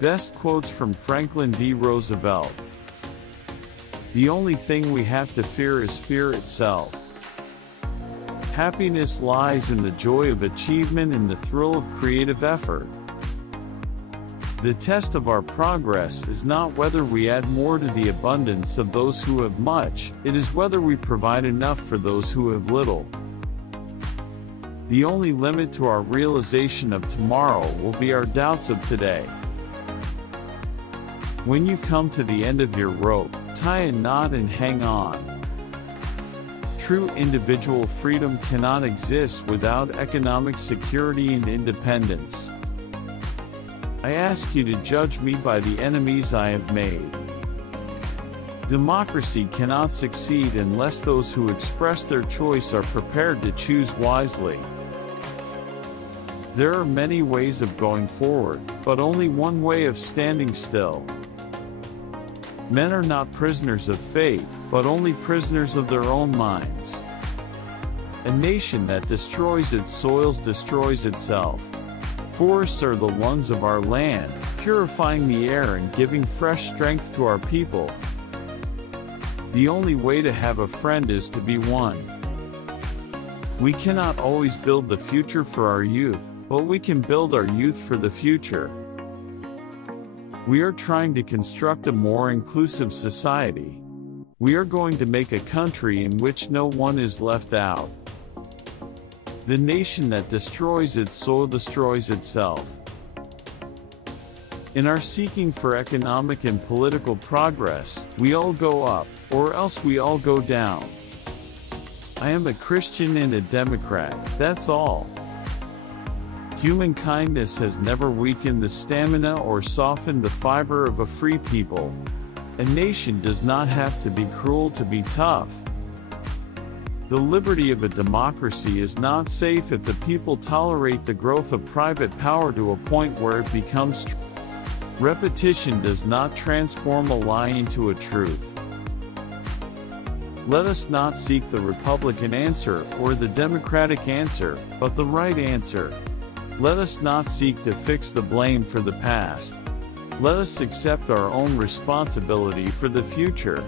Best quotes from Franklin D. Roosevelt. The only thing we have to fear is fear itself. Happiness lies in the joy of achievement and the thrill of creative effort. The test of our progress is not whether we add more to the abundance of those who have much, it is whether we provide enough for those who have little. The only limit to our realization of tomorrow will be our doubts of today. When you come to the end of your rope, tie a knot and hang on. True individual freedom cannot exist without economic security and independence. I ask you to judge me by the enemies I have made. Democracy cannot succeed unless those who express their choice are prepared to choose wisely. There are many ways of going forward, but only one way of standing still. Men are not prisoners of fate, but only prisoners of their own minds. A nation that destroys its soils destroys itself. Forests are the lungs of our land, purifying the air and giving fresh strength to our people. The only way to have a friend is to be one. We cannot always build the future for our youth, but we can build our youth for the future. We are trying to construct a more inclusive society. We are going to make a country in which no one is left out. The nation that destroys its soil destroys itself. In our seeking for economic and political progress, we all go up, or else we all go down. I am a Christian and a Democrat, that's all. Human kindness has never weakened the stamina or softened the fiber of a free people. A nation does not have to be cruel to be tough. The liberty of a democracy is not safe if the people tolerate the growth of private power to a point where it becomes true. Repetition does not transform a lie into a truth. Let us not seek the Republican answer or the Democratic answer, but the right answer. Let us not seek to fix the blame for the past. Let us accept our own responsibility for the future.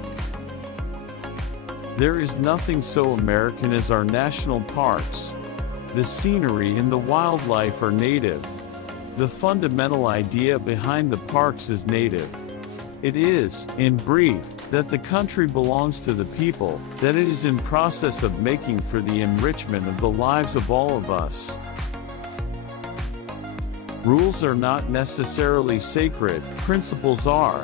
There is nothing so American as our national parks. The scenery and the wildlife are native. The fundamental idea behind the parks is native. It is, in brief, that the country belongs to the people, that it is in process of making for the enrichment of the lives of all of us. Rules are not necessarily sacred, principles are.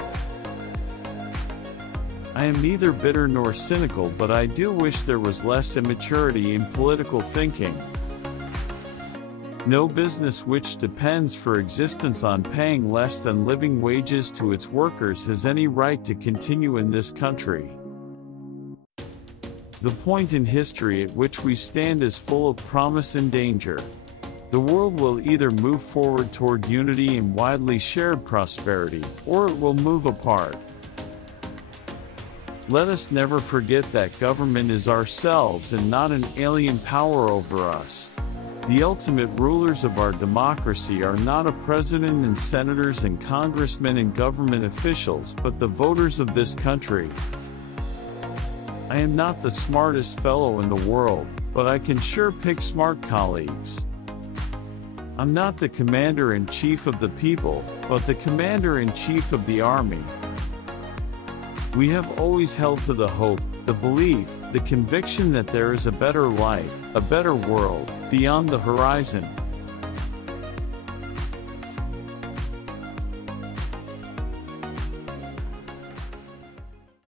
I am neither bitter nor cynical, but I do wish there was less immaturity in political thinking. No business which depends for existence on paying less than living wages to its workers has any right to continue in this country. The point in history at which we stand is full of promise and danger. The world will either move forward toward unity and widely shared prosperity, or it will move apart. Let us never forget that government is ourselves and not an alien power over us. The ultimate rulers of our democracy are not a president and senators and congressmen and government officials, but the voters of this country. I am not the smartest fellow in the world, but I can sure pick smart colleagues. I'm not the commander-in-chief of the people, but the commander-in-chief of the army. We have always held to the hope, the belief, the conviction that there is a better life, a better world, beyond the horizon.